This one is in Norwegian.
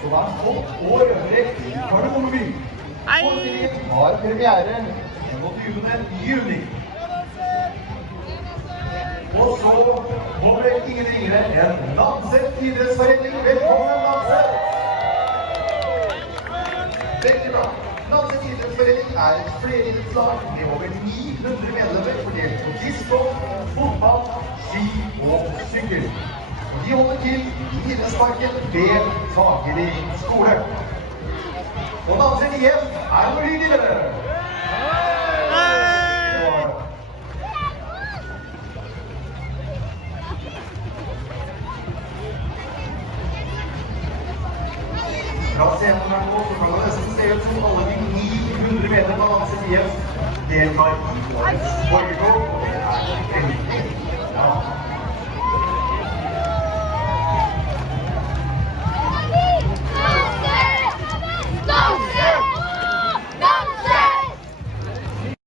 som er stolt og øvrigt i Kardemommeby. Forestillingen har premiere 21. juni. Og så kommer ingen ringere enn Nanset idrettsforening. Velkommen, Nanset! Veldig bra. Nanset idrettsforening er et fleridrettslag med over 900 medlemmer fordelt på discgolf, fotball, ski og sykkel. Og de holder til i idrettsparken ved Fagerli skole. Og Nanset IF er vår lydere. Fra scenen her nå så kan det nesten se ut som alle de 900 meter på Nanset IF deltar i årets borgertog, og det er veldig